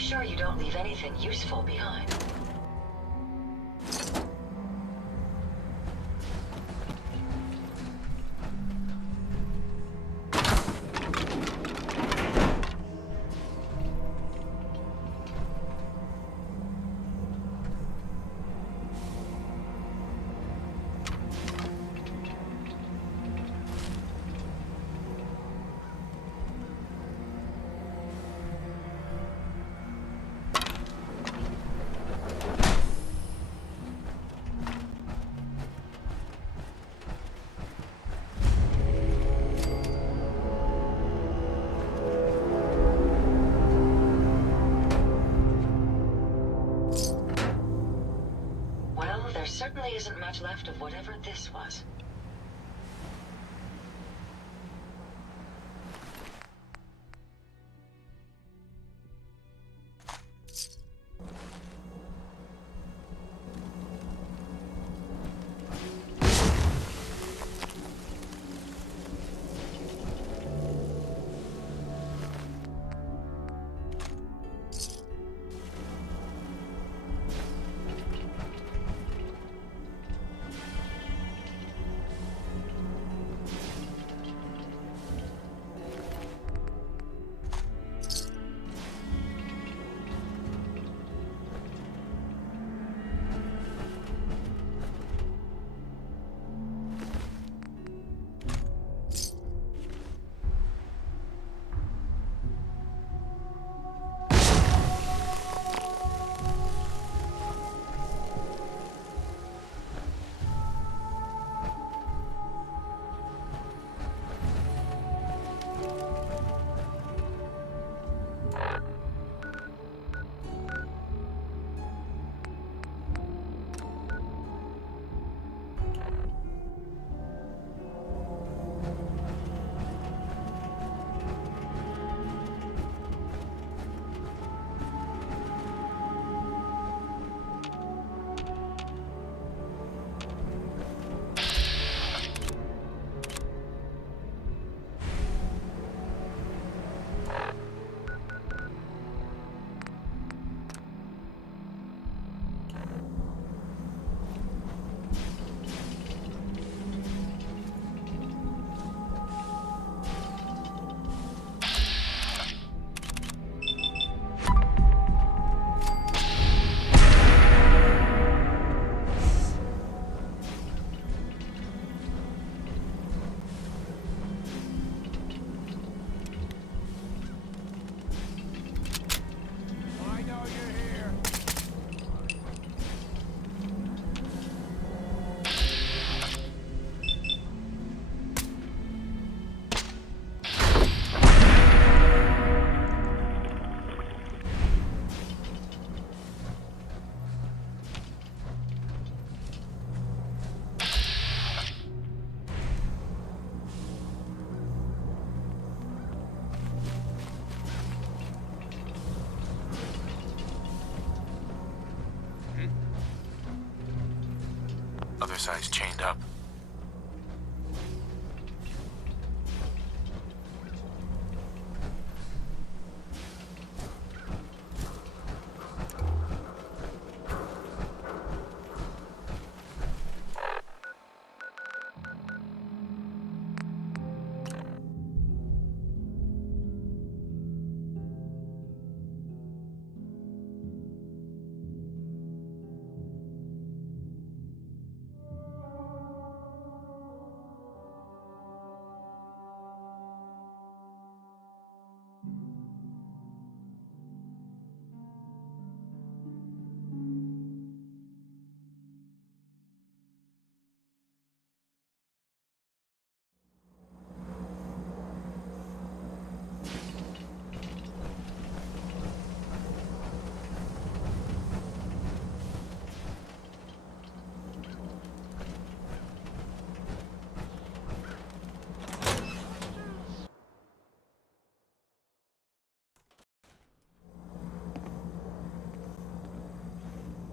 sure you don't leave anything useful behind? There certainly isn't much left of whatever this was. Other side's chained up.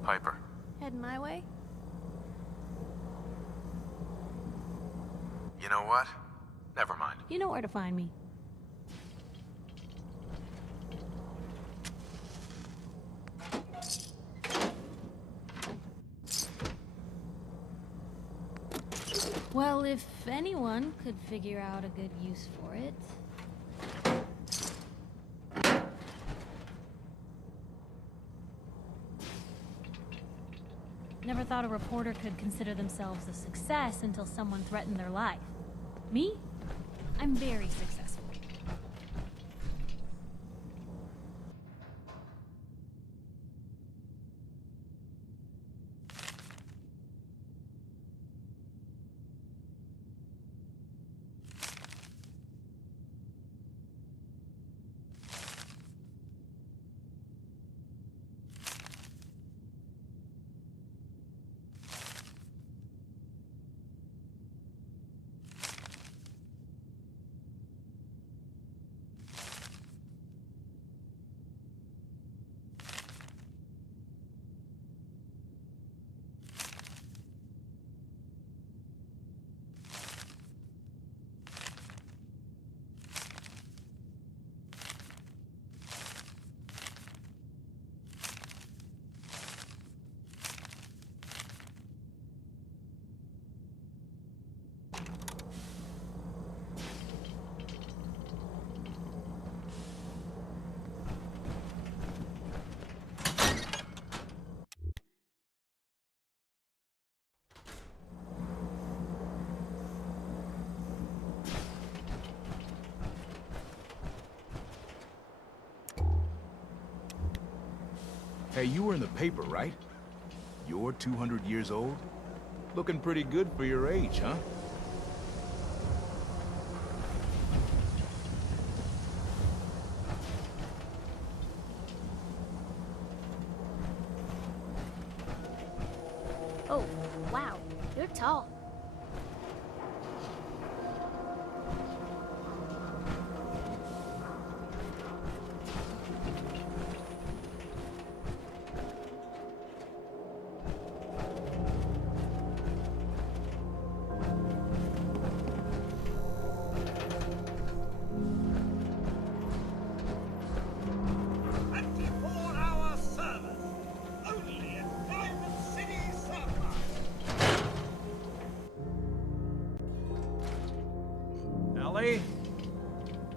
Piper. Heading my way? You know what? Never mind. You know where to find me. Well, if anyone could figure out a good use for it. Never thought a reporter could consider themselves a success until someone threatened their life. Me? I'm very successful. Hey, you were in the paper, right? You're 200 years old? Looking pretty good for your age, huh? Oh, wow. You're tall.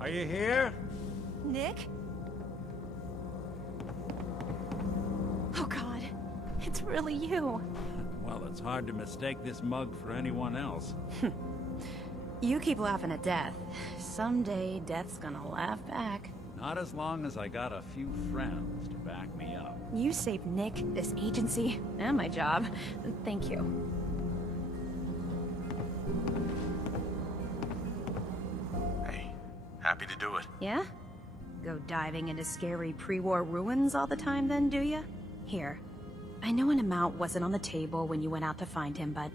Are you here? Nick? Oh God, it's really you. Well, it's hard to mistake this mug for anyone else. You keep laughing at death. Someday, death's gonna laugh back. Not as long as I got a few friends to back me up. You saved Nick, this agency, and my job. Thank you. Happy to do it. Yeah? Go diving into scary pre-war ruins all the time then, do ya? Here. I know an amount wasn't on the table when you went out to find him, but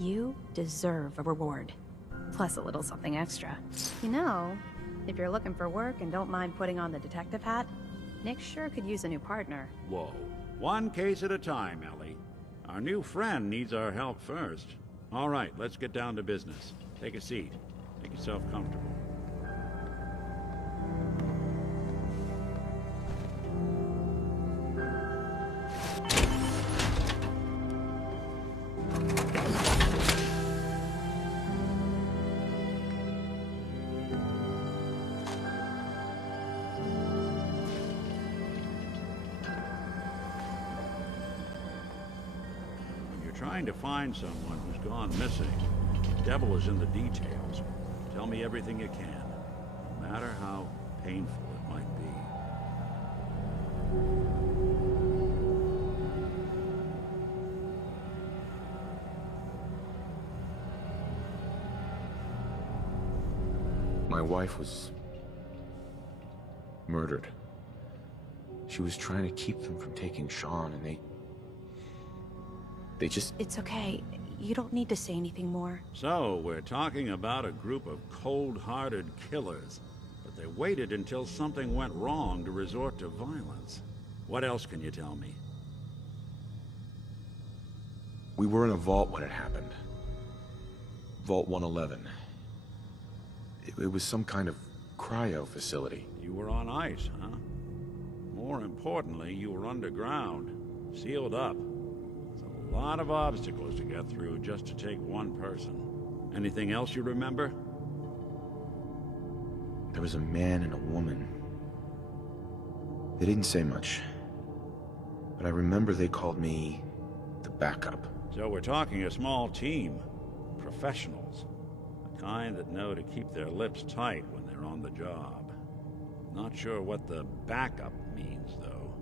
you deserve a reward. Plus a little something extra. You know, if you're looking for work and don't mind putting on the detective hat, Nick sure could use a new partner. Whoa. One case at a time, Ellie. Our new friend needs our help first. All right, let's get down to business. Take a seat. Make yourself comfortable. Trying to find someone who's gone missing. The devil is in the details. Tell me everything you can, no matter how painful it might be. My wife was murdered. She was trying to keep them from taking Shaun, and they just... It's okay. You don't need to say anything more. So, we're talking about a group of cold-hearted killers, but they waited until something went wrong to resort to violence. What else can you tell me? We were in a vault when it happened. Vault 111. It was some kind of cryo facility. You were on ice, huh? More importantly, you were underground, sealed up. A lot of obstacles to get through just to take one person. Anything else you remember? There was a man and a woman. They didn't say much. But I remember they called me the backup. So we're talking a small team. Professionals. The kind that know to keep their lips tight when they're on the job. Not sure what the backup means, though.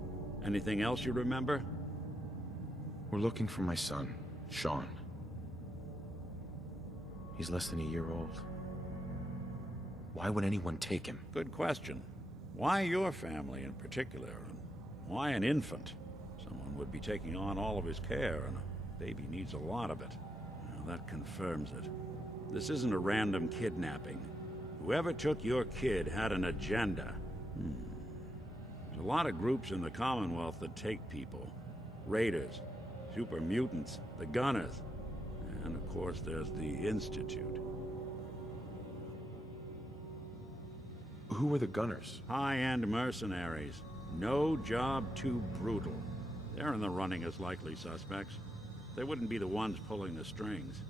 Anything else you remember? We're looking for my son, Shaun. He's less than a year old. Why would anyone take him? Good question. Why your family in particular? And why an infant? Someone would be taking on all of his care, and a baby needs a lot of it. Well, that confirms it. This isn't a random kidnapping. Whoever took your kid had an agenda. There's a lot of groups in the Commonwealth that take people. Raiders, super mutants, the Gunners, and of course there's the Institute. Who were the Gunners? High-end mercenaries. No job too brutal. They're in the running as likely suspects. They wouldn't be the ones pulling the strings.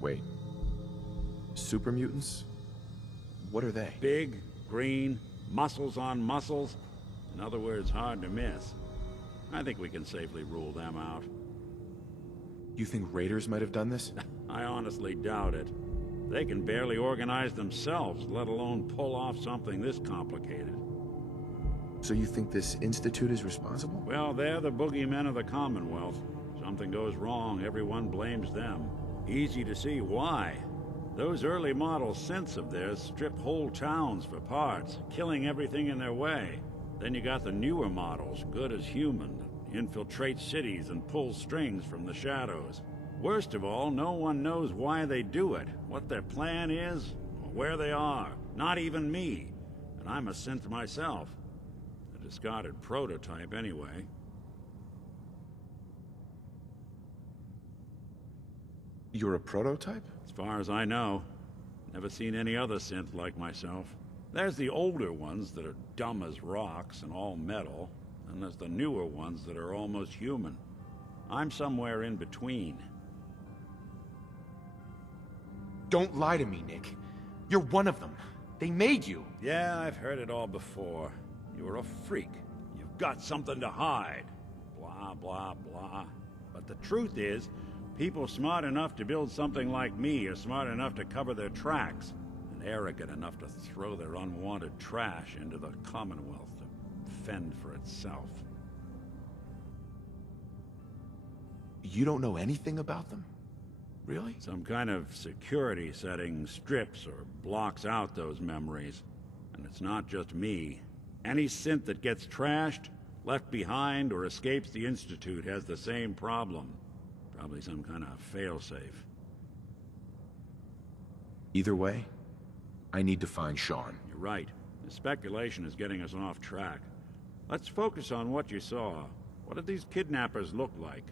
Wait. Super mutants? What are they? Big, green, muscles on muscles. In other words, hard to miss. I think we can safely rule them out. You think raiders might have done this? I honestly doubt it. They can barely organize themselves, let alone pull off something this complicated. So you think this Institute is responsible? Well, they're the boogeymen of the Commonwealth. Something goes wrong, everyone blames them. Easy to see why. Those early model synths of theirs strip whole towns for parts, killing everything in their way. Then you got the newer models, good as human, infiltrate cities and pull strings from the shadows. Worst of all, no one knows why they do it, what their plan is, or where they are. Not even me. And I'm a synth myself. A discarded prototype, anyway. You're a prototype? As far as I know. Never seen any other synth like myself. There's the older ones that are dumb as rocks and all metal, and there's the newer ones that are almost human. I'm somewhere in between. Don't lie to me, Nick. You're one of them. They made you. Yeah, I've heard it all before. You're a freak. You've got something to hide. Blah, blah, blah. But the truth is, people smart enough to build something like me are smart enough to cover their tracks, and arrogant enough to throw their unwanted trash into the Commonwealth to fend for itself. You don't know anything about them? Really? Some kind of security setting strips or blocks out those memories. And it's not just me. Any synth that gets trashed, left behind, or escapes the Institute has the same problem. Probably some kind of failsafe. Either way, I need to find Shaun. You're right. The speculation is getting us off track. Let's focus on what you saw. What did these kidnappers look like?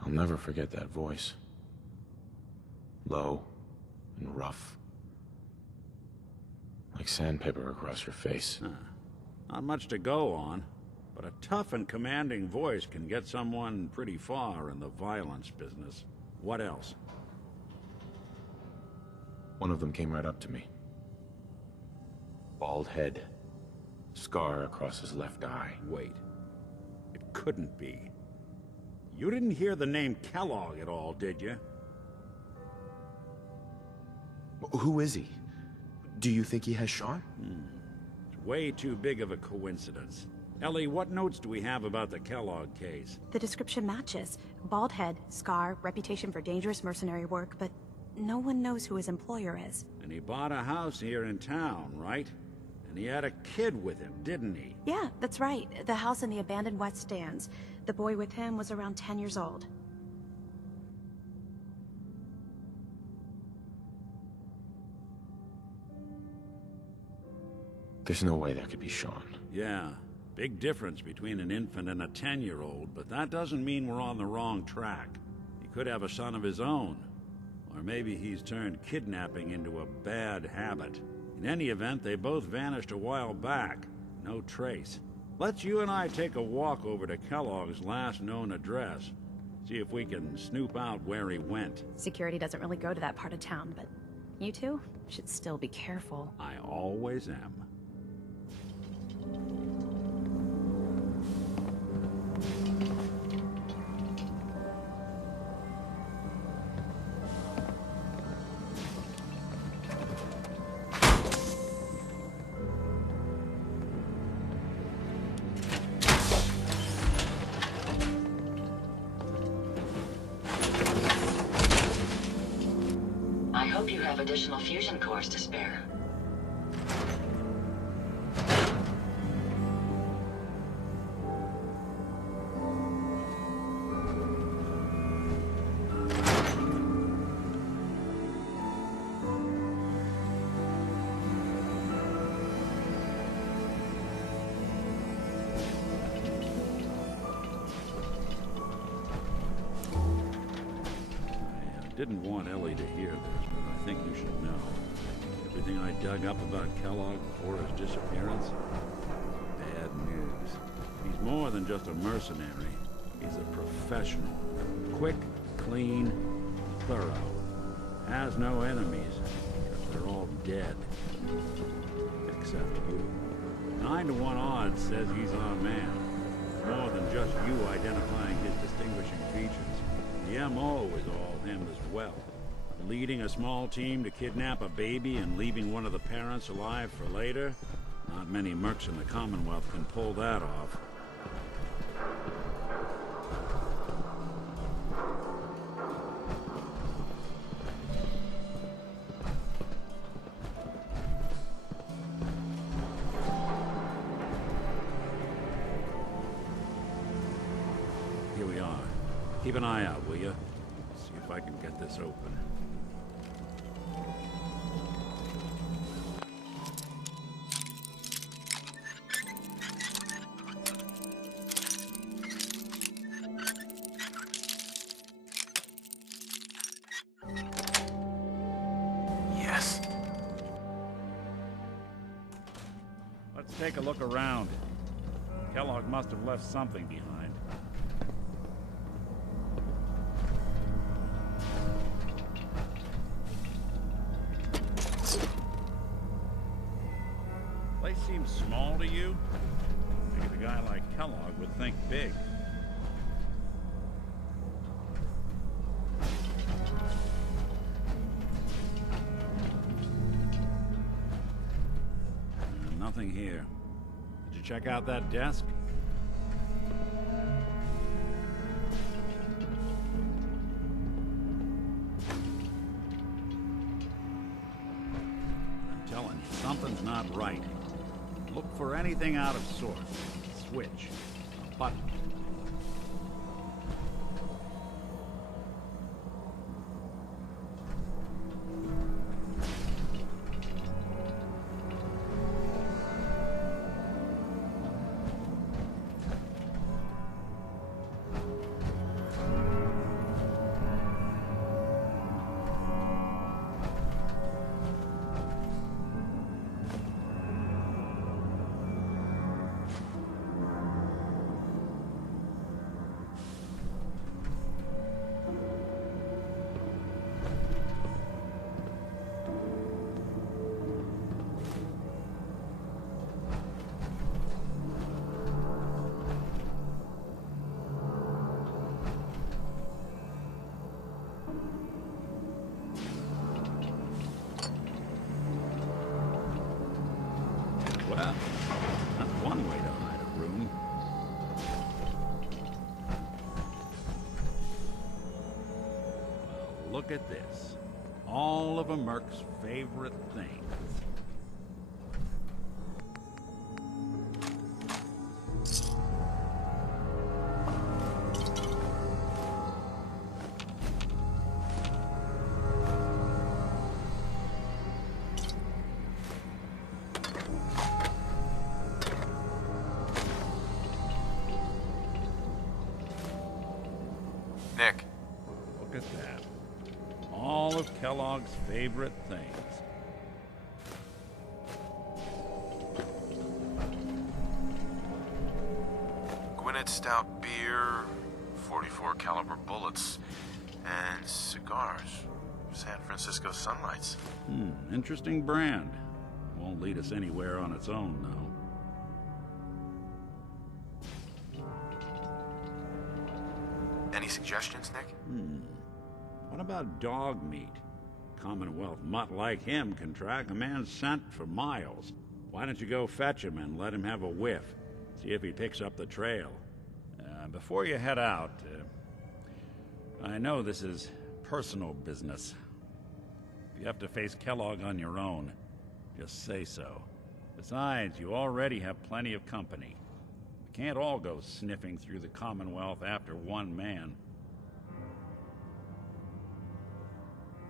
I'll never forget that voice. Low and rough. Like sandpaper across your face. Not much to go on, but a tough and commanding voice can get someone pretty far in the violence business. What else? One of them came right up to me. Bald head. Scar across his left eye. Wait. It couldn't be. You didn't hear the name Kellogg at all, did you? Who is he? Do you think he has Shaun? It's way too big of a coincidence. Ellie, what notes do we have about the Kellogg case? The description matches. Bald head, scar, reputation for dangerous mercenary work, but no one knows who his employer is. And he bought a house here in town, right? And he had a kid with him, didn't he? Yeah, that's right. The house in the abandoned West Stands. The boy with him was around 10 years old. There's no way that could be Shaun. Yeah. Big difference between an infant and a 10-year-old, but that doesn't mean we're on the wrong track. He could have a son of his own. Or maybe he's turned kidnapping into a bad habit. In any event, they both vanished a while back. No trace. Let's you and I take a walk over to Kellogg's last known address. See if we can snoop out where he went. Security doesn't really go to that part of town, but you two should still be careful. I always am. I hope you have additional fusion cores to spare. I didn't want Ellie to hear this, but I think you should know. Everything I dug up about Kellogg before his disappearance? Bad news. He's more than just a mercenary. He's a professional. Quick, clean, thorough. Has no enemies, because they're all dead. Except you. 9 to 1 odds says he's our man. More than just you identifying his distinguishing features. The MO is all him as well. Leading a small team to kidnap a baby and leaving one of the parents alive for later? Not many mercs in the Commonwealth can pull that off. Here we are. Keep an eye out, will you? See if I can get this open. Yes. Let's take a look around. Kellogg must have left something behind. Place seems small to you? Maybe a guy like Kellogg would think big. Nothing here. Did you check out that desk? I'm telling you, something's not right. Look for anything out of sorts. A switch, a button. Well, that's one way to hide a room. Well, look at this. All of a merc's favorite things. Nick. Look at that. All of Kellogg's favorite things. red stout beer, 44 caliber bullets, and cigars. San Francisco Sunlights. Interesting brand. Won't lead us anywhere on its own, though. Any suggestions, Nick? What about Dogmeat? Commonwealth mutt like him can track a man's scent for miles. Why don't you go fetch him and let him have a whiff? See if he picks up the trail. Before you head out, I know this is personal business. If you have to face Kellogg on your own, just say so. Besides, you already have plenty of company. We can't all go sniffing through the Commonwealth after one man.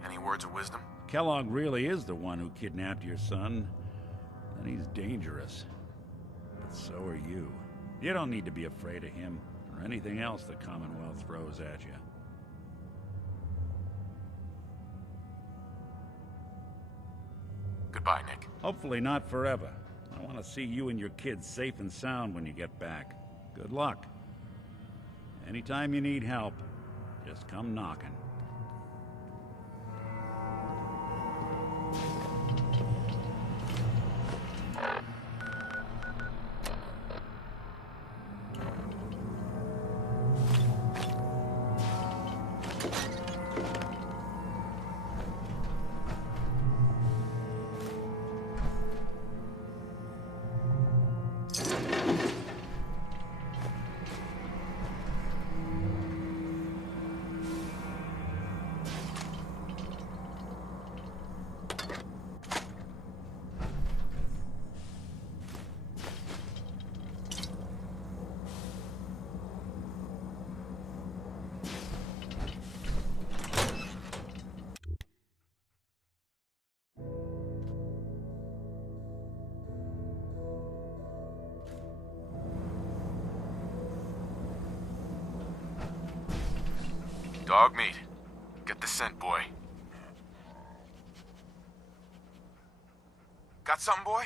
Any words of wisdom? Kellogg really is the one who kidnapped your son, and he's dangerous. But so are you. You don't need to be afraid of him, or anything else the Commonwealth throws at you. Goodbye, Nick. Hopefully not forever. I want to see you and your kids safe and sound when you get back. Good luck. Anytime you need help, just come knocking. Dogmeat. Get the scent, boy. Got something, boy?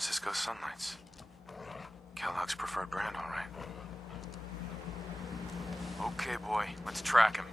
Francisco Sunlights. Kellogg's preferred brand, all right. Okay, boy, let's track him.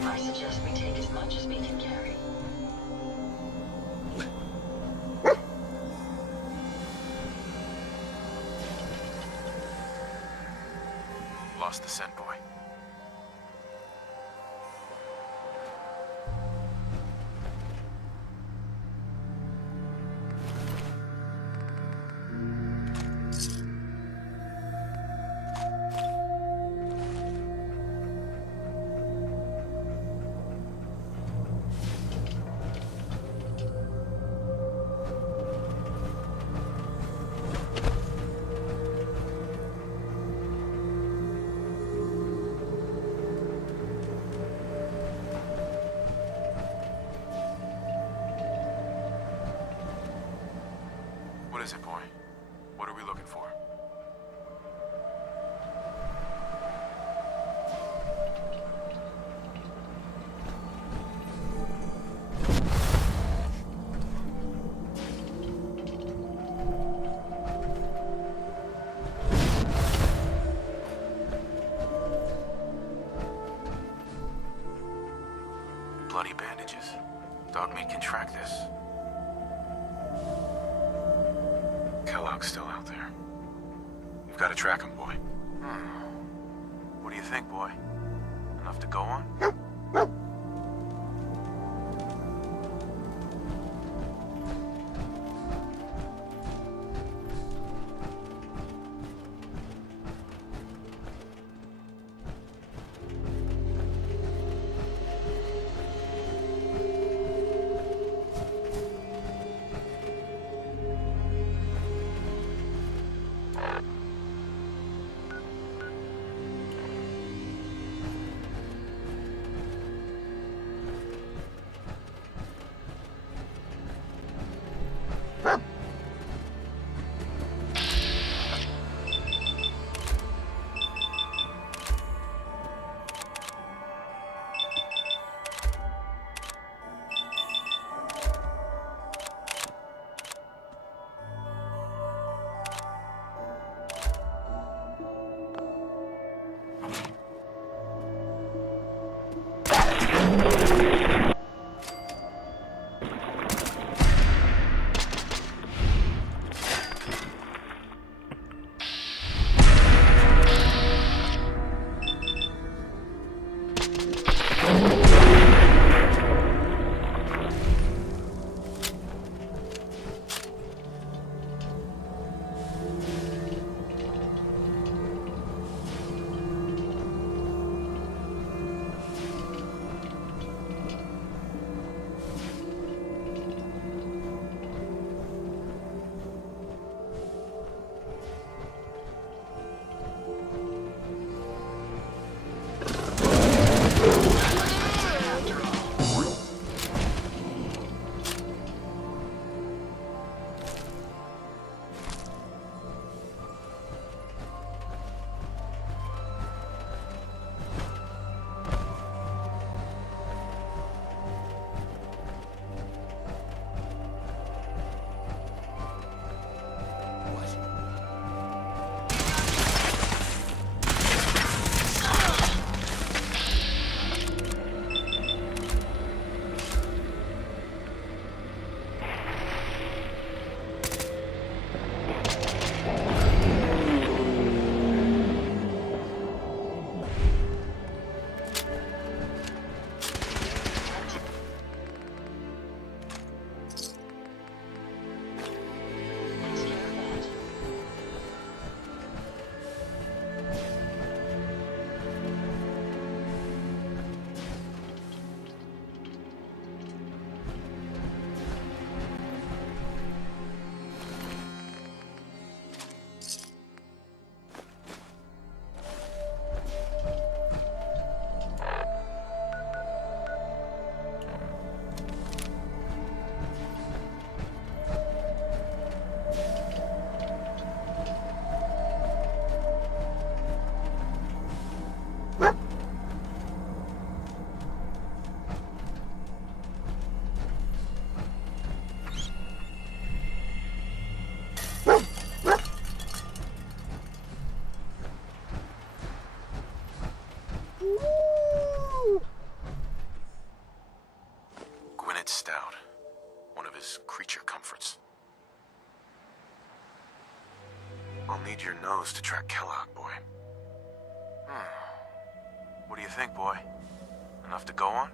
I suggest we take as much as we can carry. Lost the scent, boy. What is it, boy? What are we looking for? Bloody bandages. Dogmeat can track this. Kellogg's still out there. We've got to track him, boy. What do you think, boy? Enough to go on? Red Stout. One of his creature comforts. I'll need your nose to track Kellogg, boy. What do you think, boy? Enough to go on?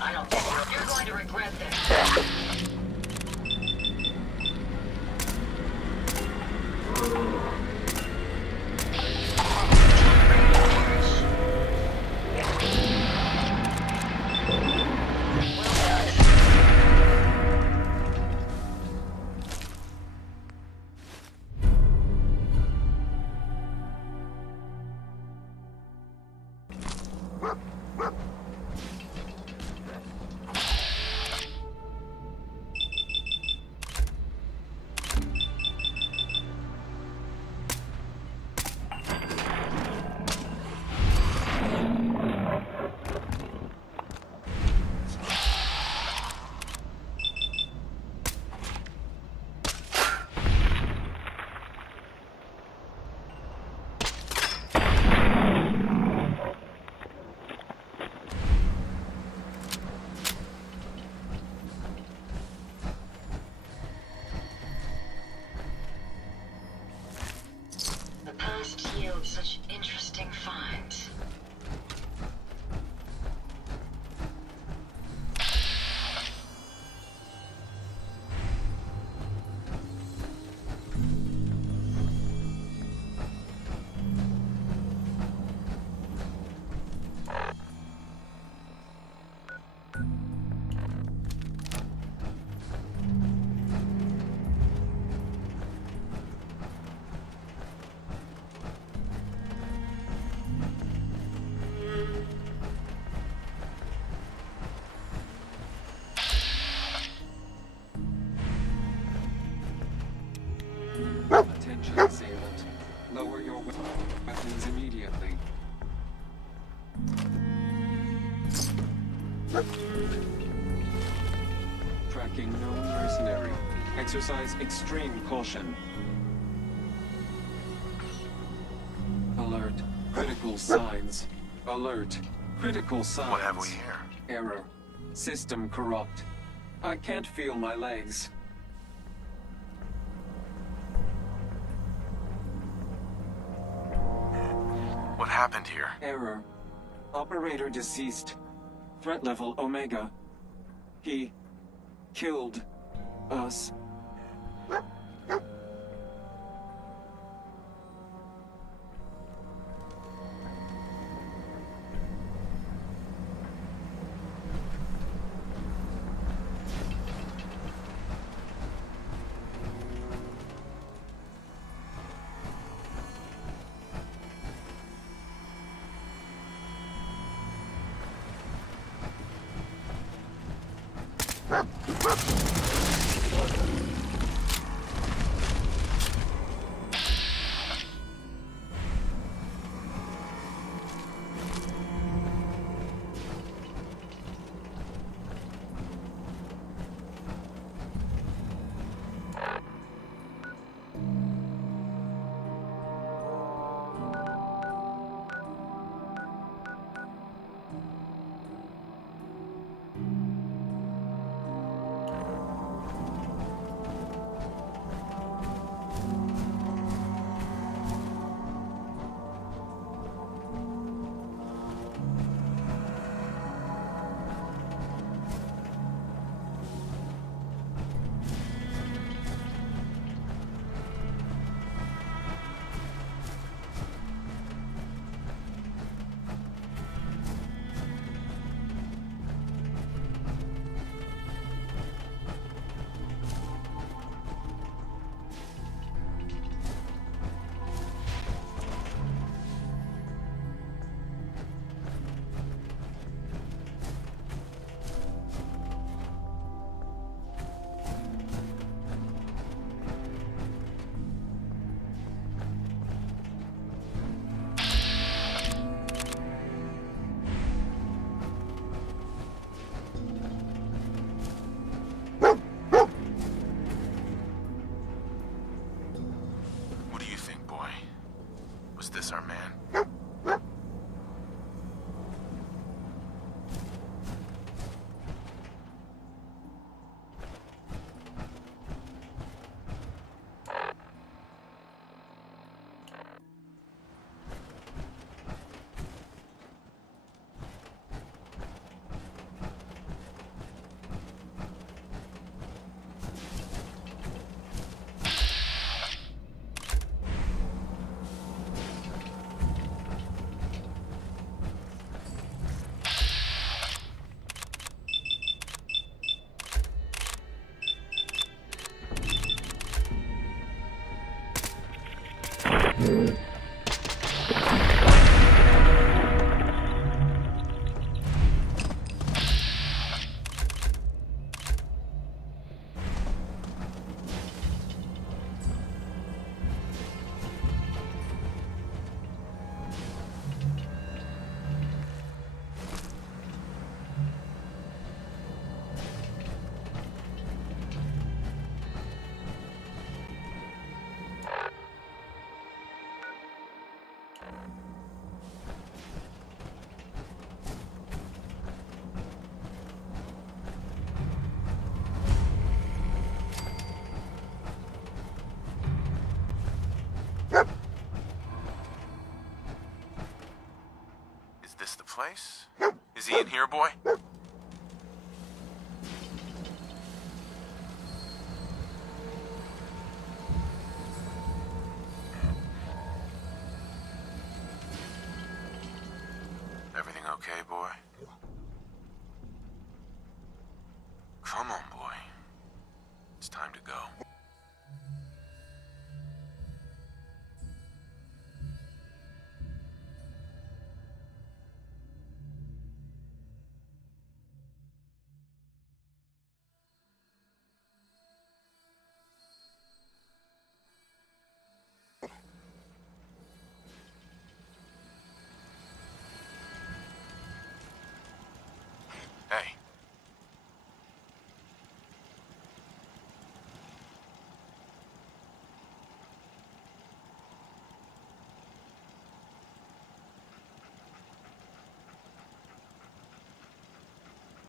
I don't think you're going to regret this. The past yields such interesting finds. Attention assailant. Lower your weapons immediately. Tracking known mercenary. Exercise extreme caution. Alert. Critical signs. Alert. Critical signs. What have we here? Error. System corrupt. I can't feel my legs. What happened here? Error. Operator deceased. Threat level Omega. He killed us. Was this our man? Is this the place? Is he in here, boy? Everything okay, boy? Come on, boy. It's time to go.